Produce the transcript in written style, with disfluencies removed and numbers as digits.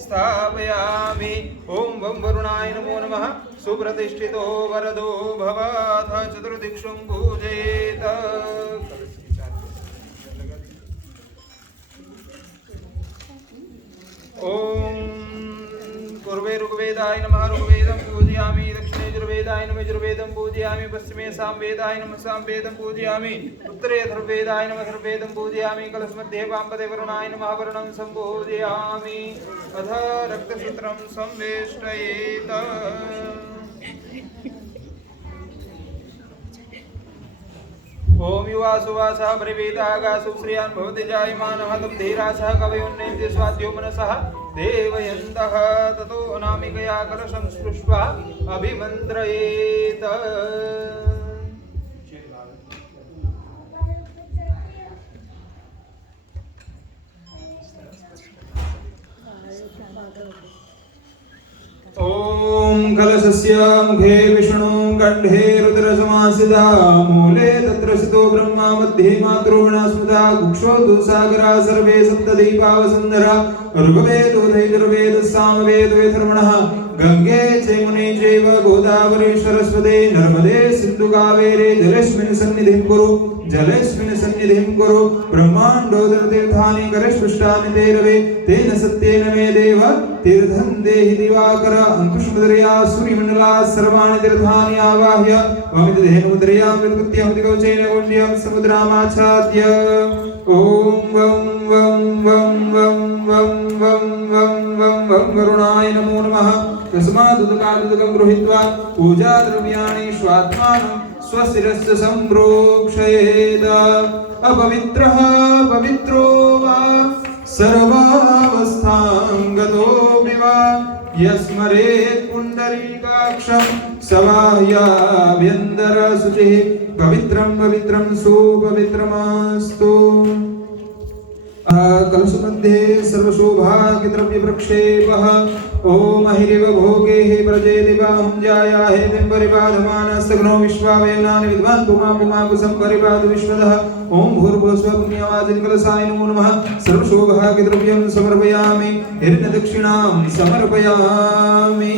स्थापयामि। ओं वं वरुणाय नमो नमः। सुप्रतिष्ठितो वरदो भवाथ चतुर्दिक्षुं पूजयेत। ओं पूर्वे ऋग्वेदाय नमः ऋग्वेदं पूजयामि। दक्षिणे यजुर्वेदाय नमः यजुर्वेदं पूजयामि। पश्चिमे सामवेदाय नमः सामवेदं पूजयामि। उत्तरे अथर्ववेदाय नमः अथर्ववेदं पूजयामि। कलशमध्ये वामपदे वरुणाय नमः वरुणं संपूजयामि। अथ रक्तसूत्रं संवेष्टयेत। ओम युवा सुवासः परिवेदागासु श्रियान् भवति जायमानः तम धीरासः कवयोन्नयन्ति स्वाद्यो मनसः देवयन्तः ततो अनामिकया कलशं स्पृष्ट्वा अभिमन्त्रयेत। ओम कलशस्य मुखे विष्णु कंठे रुद्रसमासिता मूले तत्र स्थितो ब्रह्मा मध्ये मातृगणा स्मृता कुक्षो दुसागरा सर्वे सप्तदीपा वसुन्धरा ऋग्वेदो यजुर्वेदः सामवेदो अथर्वणः गंगे चैमुने चैव गोदावरी सरस्वती नर्मदे सिन्धु कावेरी जलेस्मिन् सन्निधिं कुरु ब्रह्माण्डोदर तीर्थानि करस्पृष्टानि ते रवे तेन सत्येन मे देव तीर्थं देहि दिवाकर अंकुशमुद्रया सूर्यमण्डला सर्वाणि तीर्थानि आवाह्य अमितधेनुमुद्रयां विकृत्य अमितकवचेन गुण्ड्यं समुद्रामाच्छाद्य ओम वं वं वं वं वं वं वं वं वं वरुणाय नमो नमः। तस्मादुदकादुदकं गृहीत्वा पूजा द्रव्याणि स्वात्मानं स्वशिरस्य सम्प्रोक्षयेत्। अपवित्रः पवित्रो वा सर्वावस्थां गतोऽपि वा यस्मरेत् पुण्डरीकाक्षं सवाह्याभ्यन्तरशुचिः पवित्रं पवित्रं सुपवित्रमास्तु। कलशमध्ये सर्वशोभाग्यद्रव्यप्रक्षेपः ओम अहिरिव भोगेः प्रजेदिवाहं जायाहे परिबाधमानस्तग्नो विश्वावेनानि विद्वान् पुमा संपरिबाध विश्वदः। ओम भूर्भुवस्सुवः पुण्यवाचिन् कलशाय नमो नमः। सर्वशोभाग्यद्रव्यं समर्पयामि हिरण्यदक्षिणां समर्पयामि।